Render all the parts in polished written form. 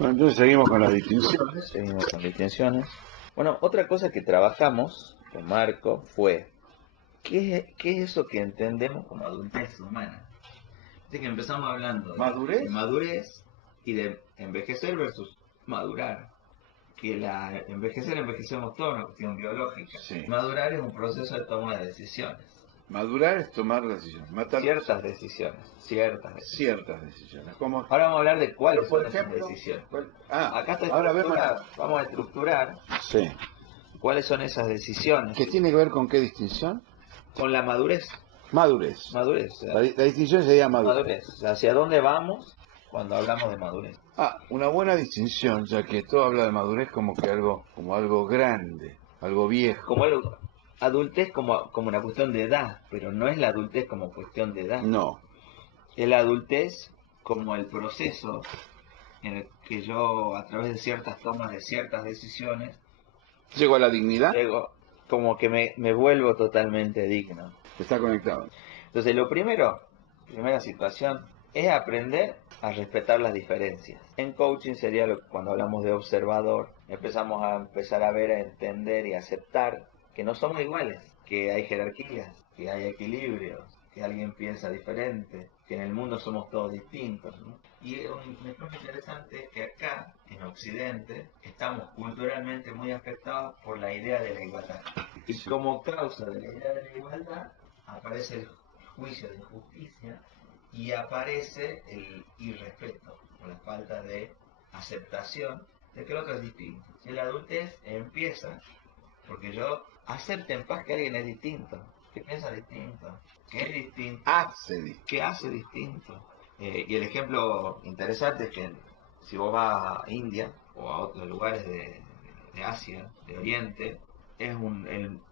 Bueno, entonces seguimos con las distinciones. Seguimos con distinciones. Bueno, otra cosa que trabajamos con Marco fue, ¿qué es eso que entendemos como adultez humana? Así que empezamos hablando de ¿Madurez? madurez y de envejecer versus madurar. Que envejecemos toda una cuestión biológica. Sí. Madurar es un proceso de toma de decisiones. Madurar es tomar decisiones. Ciertas decisiones. Ciertas decisiones. Como, Ahora vamos a hablar de cuáles por son esas ejemplo, decisiones. ah, Acá está ahora vemos estructurado. Vamos a estructurar sí. cuáles son esas decisiones ¿Qué tiene que ver con qué distinción? con la madurez. Madurez. Madurez. La distinción sería madurez. Madurez. ¿Hacia dónde vamos cuando hablamos de madurez? Una buena distinción, ya que todo habla de madurez como algo grande, algo viejo. Como adultez como una cuestión de edad, pero no es la adultez como cuestión de edad. No. Es la adultez como el proceso en el que yo, a través de ciertas tomas de ciertas decisiones, ¿Llego a la dignidad? llego como que me vuelvo totalmente digno. Está conectado. Entonces, primera situación, es aprender a respetar las diferencias. En coaching sería cuando hablamos de observador, empezar a ver, a entender y aceptar que no somos iguales, que hay jerarquías, que hay equilibrios, que alguien piensa diferente, que en el mundo somos todos distintos, ¿no? Y un ejemplo interesante es que acá, en Occidente, estamos culturalmente muy afectados por la idea de la igualdad. Y como causa de la idea de la igualdad, aparece el juicio de injusticia y aparece el irrespeto o la falta de aceptación de que el otro es distinto. Si la adultez empieza porque yo acepte en paz que alguien es distinto, que piensa distinto, que es distinto, que hace distinto. Y el ejemplo interesante es que si vos vas a India o a otros lugares de Asia, de Oriente, es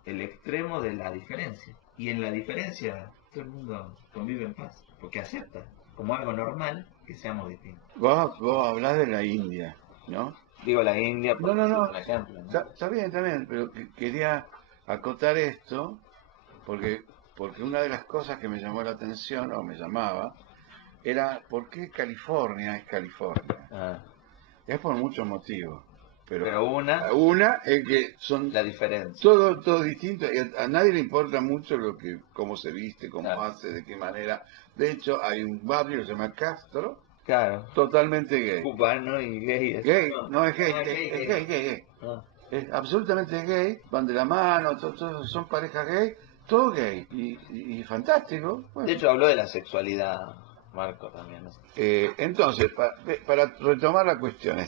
el extremo de la diferencia. Y en la diferencia todo el mundo convive en paz, porque acepta como algo normal que seamos distintos. Vos hablás de la India, ¿no? Digo la India No, porque no, es no. un ejemplo, ¿no? Está bien, pero quería acotar esto porque una de las cosas que me llamó la atención, o me llamaba, era ¿por qué California es California? Ah, Es por muchos motivos, pero pero una es que son la diferencia. todo distinto y a nadie le importa mucho cómo se viste, cómo Claro. hace, de qué manera. De hecho, hay un barrio que se llama Castro, Claro, totalmente gay. cubano y gay. Gay, no es gay, Ah, gay. Ah. Es absolutamente gay, van de la mano, son parejas gay, todo gay y fantástico. De Bueno, hecho, habló de la sexualidad, Marco también, ¿no? entonces, para retomar la cuestión,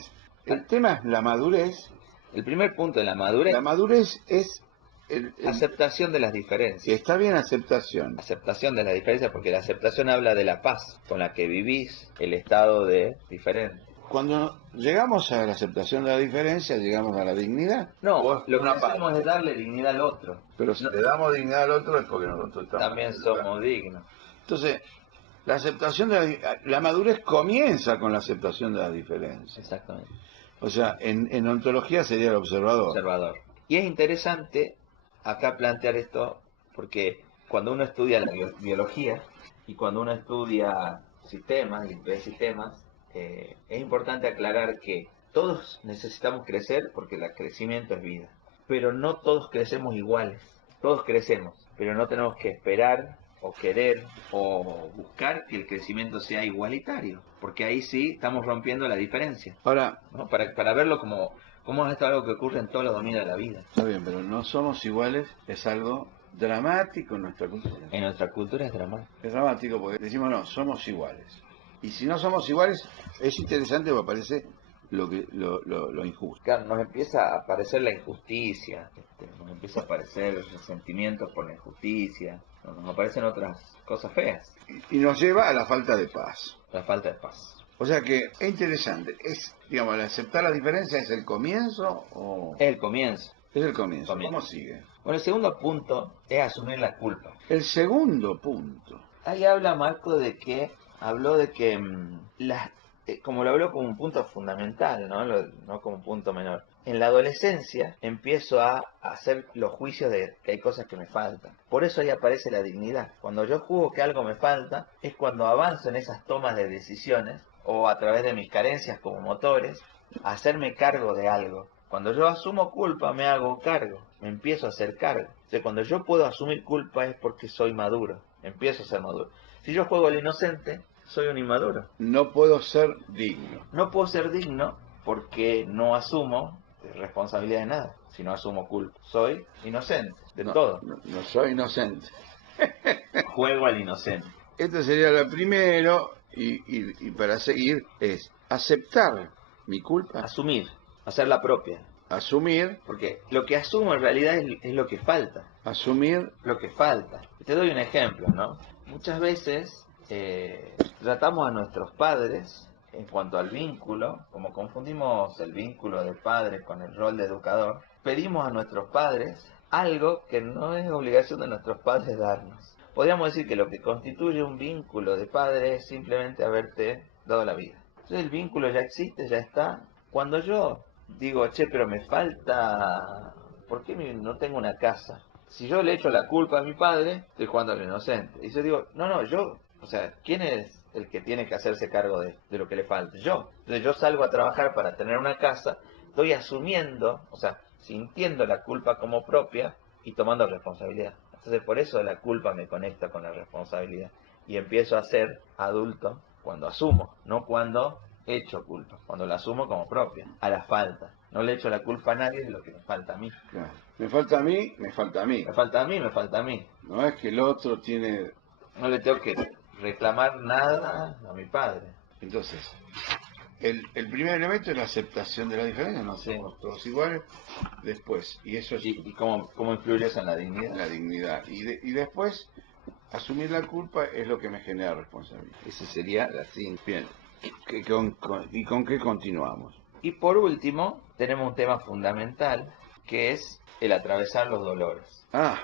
el tema es la madurez. El primer punto de la La madurez, madurez es aceptación de las que diferencias. está bien aceptación. Aceptación de las diferencias, porque la aceptación habla de la paz con la que vivís el estado de diferente. Cuando llegamos a la aceptación de la diferencia, llegamos a la dignidad. No, lo que Una hacemos parte. es darle dignidad al otro. Pero si No, le damos dignidad al otro es porque nosotros estamos también en el lugar. somos dignos. Entonces, la aceptación de la madurez comienza con la aceptación de las diferencias. Exactamente. O sea, en ontología sería el observador. Observador. Y es interesante acá plantear esto porque cuando uno estudia la biología y cuando uno estudia sistemas y ve sistemas, es importante aclarar que todos necesitamos crecer porque el crecimiento es vida, pero no todos crecemos iguales. Todos crecemos, pero no tenemos que esperar o querer o buscar que el crecimiento sea igualitario, porque ahí sí estamos rompiendo la diferencia, Ahora, ¿no? Para verlo como esto es algo que ocurre en todos los dominios de la vida. está bien, pero no somos iguales, es algo dramático en nuestra cultura. En nuestra cultura es dramático. Es dramático porque decimos no, somos iguales. Y si no somos iguales, es interesante porque aparece lo injusto. Claro, nos empieza a aparecer la injusticia, nos empieza a aparecer resentimientos por la injusticia, nos aparecen otras cosas feas, Y nos lleva a la falta de paz. la falta de paz. O sea que es interesante. Digamos, el aceptar la diferencia es el comienzo o... Es el comienzo. Es el comienzo. ¿Cómo sigue? Bueno, el segundo punto es asumir la culpa. El segundo punto. Ahí habla Marco habló de que como lo habló como un punto fundamental, ¿no? No como un punto menor. En la adolescencia empiezo a hacer los juicios de que hay cosas que me faltan. Por eso ahí aparece la dignidad. Cuando yo juzgo que algo me falta, es cuando avanzo en esas tomas de decisiones o a través de mis carencias como motores, hacerme cargo de algo. Cuando yo asumo culpa, me hago cargo, me empiezo a hacer cargo. O sea, cuando yo puedo asumir culpa es porque soy maduro, empiezo a ser maduro. Si yo juego al inocente, soy un inmaduro. No puedo ser digno. No puedo ser digno porque no asumo responsabilidad de nada, si no asumo culpa. Soy inocente de todo. No soy inocente. Juego al inocente. Esta sería la primero, y para seguir es aceptar mi culpa, Asumir, hacerla propia. asumir, Porque lo que asumo en realidad es lo que falta. asumir, Lo que falta. Te doy un ejemplo, ¿no? Muchas veces tratamos a nuestros padres en cuanto al vínculo, como confundimos el vínculo de padre con el rol de educador, pedimos a nuestros padres algo que no es obligación de nuestros padres darnos. Podríamos decir que lo que constituye un vínculo de padre es simplemente haberte dado la vida. Entonces el vínculo ya existe, ya está. Cuando yo digo, che, pero me falta, ¿por qué no tengo una casa? Si yo le echo la culpa a mi padre, estoy jugando al inocente. Y yo digo, no, yo, o sea, ¿quién es el que tiene que hacerse cargo de lo que le falta? Yo. Entonces yo salgo a trabajar para tener una casa, estoy asumiendo, o sea, sintiendo la culpa como propia y tomando responsabilidad. Entonces por eso la culpa me conecta con la responsabilidad. Y empiezo a ser adulto cuando asumo, no cuando echo culpa, cuando la asumo como propia, a la falta. No le echo la culpa a nadie de lo que me falta a mí. claro. Me falta a mí, me falta a mí. Me falta a mí, me falta a mí. No es que el otro tiene... No le tengo que reclamar nada a mi padre. Entonces, el primer elemento es la aceptación de la diferencia, no Sí. somos todos iguales. Después, y eso es ¿Y cómo influye eso en la dignidad? la dignidad. Y después, asumir la culpa es lo que me genera responsabilidad. Esa sería la siguiente. Bien, ¿y con qué continuamos? Y por último, tenemos un tema fundamental, que es el atravesar los dolores. Ah,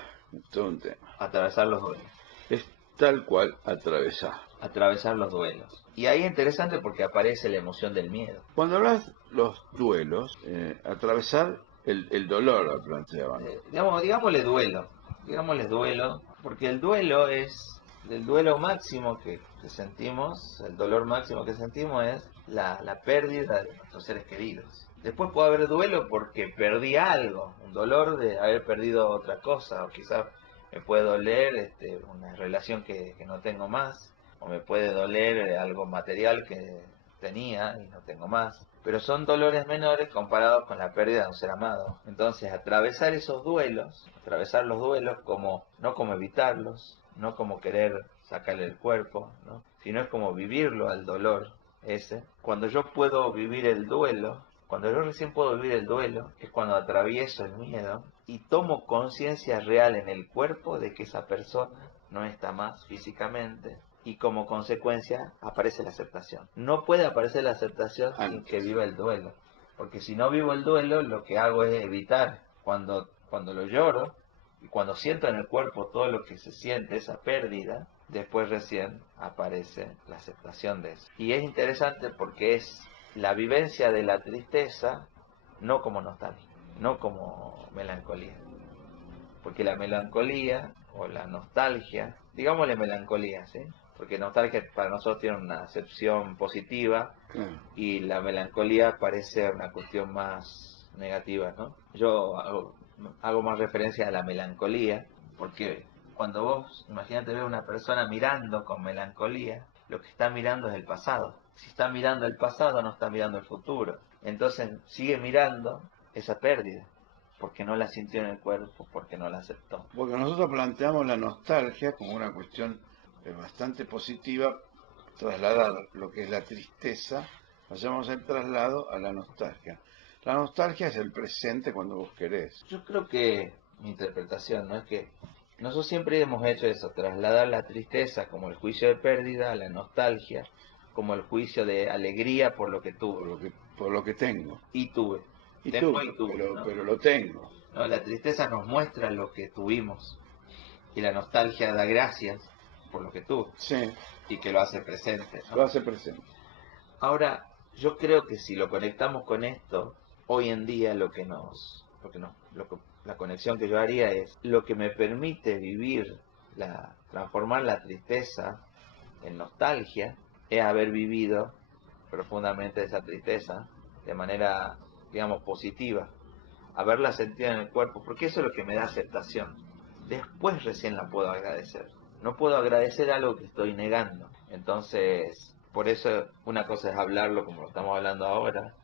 todo un tema. Atravesar los duelos. Es tal cual atravesar. Atravesar los duelos. Y ahí es interesante porque aparece la emoción del miedo. Cuando hablas los duelos, atravesar el dolor, lo planteaban. Digámosle duelo, porque el duelo es, el duelo máximo que sentimos, el dolor máximo que sentimos es la pérdida de nuestros seres queridos. Después puede haber duelo porque perdí algo, un dolor de haber perdido otra cosa, o quizás me puede doler una relación que no tengo más, o me puede doler algo material que tenía y no tengo más. Pero son dolores menores comparados con la pérdida de un ser amado. Entonces, atravesar esos duelos, atravesar los duelos como no como evitarlos, no como querer sacarle el cuerpo, ¿no? Sino es como vivirlo al dolor ese. Cuando yo puedo vivir el duelo, cuando yo recién puedo vivir el duelo, es cuando atravieso el miedo y tomo conciencia real en el cuerpo de que esa persona no está más físicamente, y como consecuencia aparece la aceptación. No puede aparecer la aceptación sin que viva el duelo, porque si no vivo el duelo, lo que hago es evitar. Cuando lo lloro y cuando siento en el cuerpo todo lo que se siente, esa pérdida, después recién aparece la aceptación de eso. Y es interesante porque es la vivencia de la tristeza, no como nostalgia, no como melancolía. Porque la melancolía o la nostalgia, digámosle melancolía, ¿sí? Porque nostalgia para nosotros tiene una acepción positiva Claro. y la melancolía parece una cuestión más negativa, ¿no? Yo hago más referencia a la melancolía porque cuando vos, imagínate ver a una persona mirando con melancolía, lo que está mirando es el pasado. Si está mirando el pasado, no está mirando el futuro. Entonces sigue mirando esa pérdida porque no la sintió en el cuerpo, porque no la aceptó. Porque nosotros planteamos la nostalgia como una cuestión bastante positiva, trasladar lo que es la tristeza, hacemos el traslado a la nostalgia. La nostalgia es el presente cuando vos querés. Yo creo que mi interpretación no es que nosotros siempre hemos hecho eso, trasladar la tristeza como el juicio de pérdida, la nostalgia como el juicio de alegría por lo que tuve Por lo que tengo. y tuve. Y Tengo tú, y tuve, ¿no? pero lo tengo. No, la tristeza nos muestra lo que tuvimos y la nostalgia da gracias por lo que tuve Sí, y que lo hace presente, ¿no? lo hace presente. Ahora, yo creo que si lo conectamos con esto, hoy en día la conexión que yo haría es lo que me permite vivir, transformar la tristeza en nostalgia, es haber vivido profundamente esa tristeza de manera, digamos, positiva, haberla sentido en el cuerpo, porque eso es lo que me da aceptación. Después recién la puedo agradecer. No puedo agradecer algo que estoy negando. Entonces, por eso una cosa es hablarlo como lo estamos hablando ahora,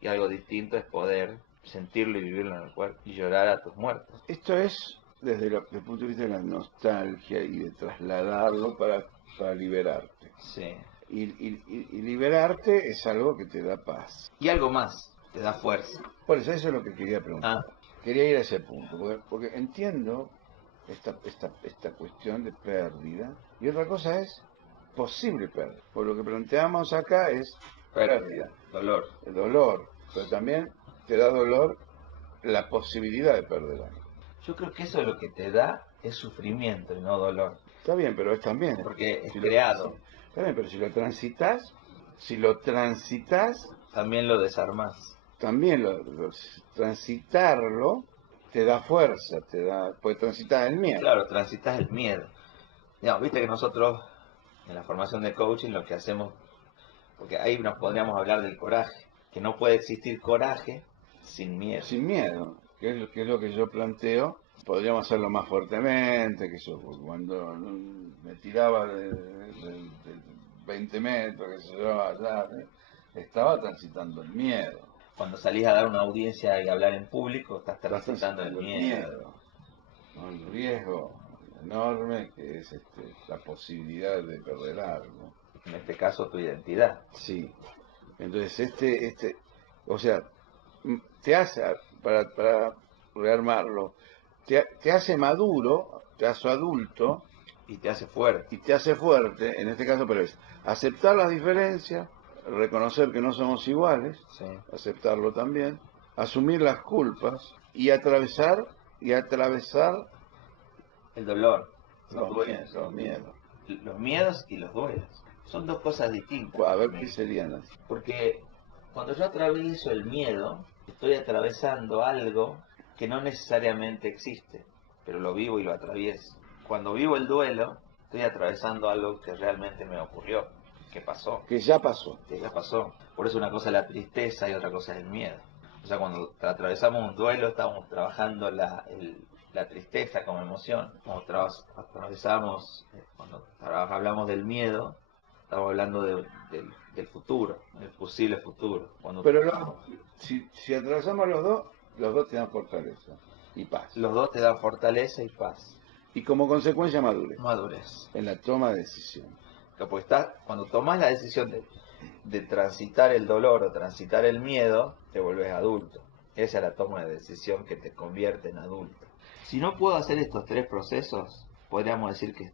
y algo distinto es poder sentirlo y vivirlo en el cuerpo y llorar a tus muertos. Esto es desde el punto de vista de la nostalgia y de trasladarlo para liberarte. Sí. Y liberarte es algo que te da paz. Y algo más, te da fuerza. Por eso es lo que quería preguntar. Ah, Quería ir a ese punto, porque entiendo esta cuestión de pérdida. Y otra cosa es posible pérdida. Por lo que planteamos acá es pérdida, dolor. el dolor, pero también te da dolor la posibilidad de perder algo. Yo creo que eso es lo que te da es sufrimiento y no dolor. Está bien, pero es también. Porque es Si creado. está bien, pero si lo transitas, También lo desarmás. también transitarlo te da fuerza, puede transitar el miedo. Claro, transitas el miedo. Digamos, viste que nosotros en la formación de coaching lo que hacemos, porque ahí nos podríamos hablar del coraje, que no puede existir coraje sin miedo. Sin miedo, que es lo que yo planteo. Podríamos hacerlo más fuertemente, que yo cuando me tiraba de 20 metros, que se yo, allá, estaba transitando el miedo. Cuando salís a dar una audiencia y hablar en público, estás Estás transitando el transitando el miedo. miedo, ¿no? El riesgo enorme que es la posibilidad de perder algo. En este caso, tu identidad. Sí. Entonces, o sea, te hace, para rearmarlo, te hace maduro, te hace adulto Y te hace fuerte. y te hace fuerte, en este caso, pero es aceptar las diferencias, reconocer que no somos iguales, Sí. aceptarlo también, asumir las culpas y atravesar El dolor, los los duelos. miedos, los miedos. Los miedos y los duelos. Son dos cosas distintas. A ver qué serían las. Porque cuando yo atravieso el miedo, estoy atravesando algo que no necesariamente existe, pero lo vivo y lo atravieso. Cuando vivo el duelo, estoy atravesando algo que realmente me ocurrió, que pasó, Que ya pasó. que ya pasó. Por eso una cosa es la tristeza y otra cosa es el miedo. O sea, cuando atravesamos un duelo, estamos trabajando la tristeza como emoción. Cuando atravesamos, cuando hablamos del miedo, estamos hablando del futuro, del posible futuro. Pero si atravesamos los dos te dan fortaleza y paz. Los dos te dan fortaleza y paz. Y como consecuencia madurez Madurez. en la toma de decisión. Pues cuando tomas la decisión de transitar el dolor o transitar el miedo, te vuelves adulto. Esa es la toma de decisión que te convierte en adulto. Si no puedo hacer estos tres procesos, podríamos decir que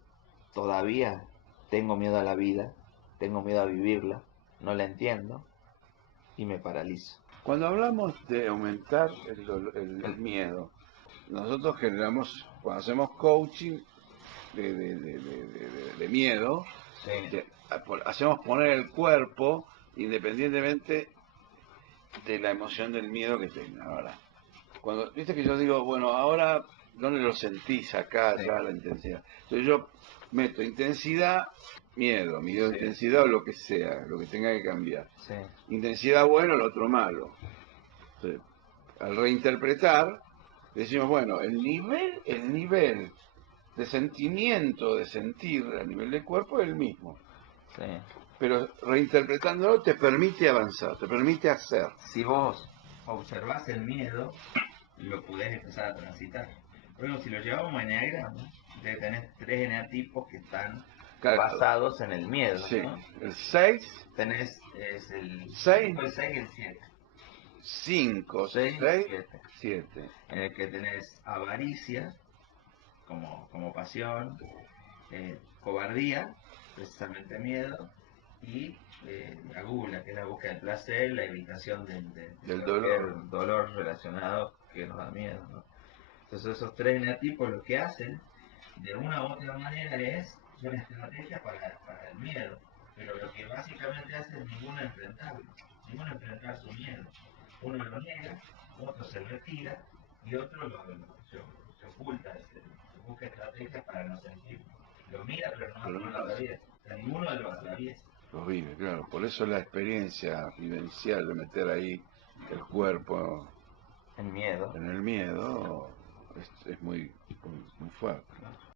todavía tengo miedo a la vida, tengo miedo a vivirla, no la entiendo y me paralizo. Cuando hablamos de aumentar el miedo, nosotros cuando hacemos coaching de miedo, Sí. hacemos poner el cuerpo independientemente de la emoción del miedo que tenga. Ahora, viste que yo digo, bueno, ahora, ¿dónde lo sentís? Acá, Sí. allá, la intensidad. Entonces yo meto intensidad, miedo, Sí. intensidad o lo que sea, lo que tenga que cambiar. Sí. Intensidad bueno, el otro malo. Entonces, al reinterpretar, decimos, bueno, el nivel de sentimiento, de sentir a nivel del cuerpo es el mismo. Sí. Pero reinterpretándolo te permite avanzar, te permite hacer. Si vos observás el miedo, lo podés empezar a transitar. Bueno, si lo llevamos a eneagrama, tenés tres eneatipos que están Claro, basados en el miedo, sí, ¿no? el 6, Tenés es el 6, 5, el 6 y el 7. 5, 6 y 6, 7. 7. En el que tenés avaricia como pasión, cobardía, precisamente miedo, y la gula, que es la búsqueda del placer, la evitación de Del cualquier dolor. dolor relacionado que nos da miedo, ¿no? Entonces esos tres genotipos lo que hacen, de una u otra manera, son estrategias para el miedo, pero lo que básicamente hace es ninguno enfrentar su miedo. Uno lo niega, otro se retira y otro se oculta, se busca estrategias para no sentirlo. Lo mira pero no lo atraviesa. O sea, ninguno lo atraviesa. los vive, claro. Por eso la experiencia vivencial de meter ahí el cuerpo El miedo. en el miedo es muy, muy, muy fuerte, ¿no?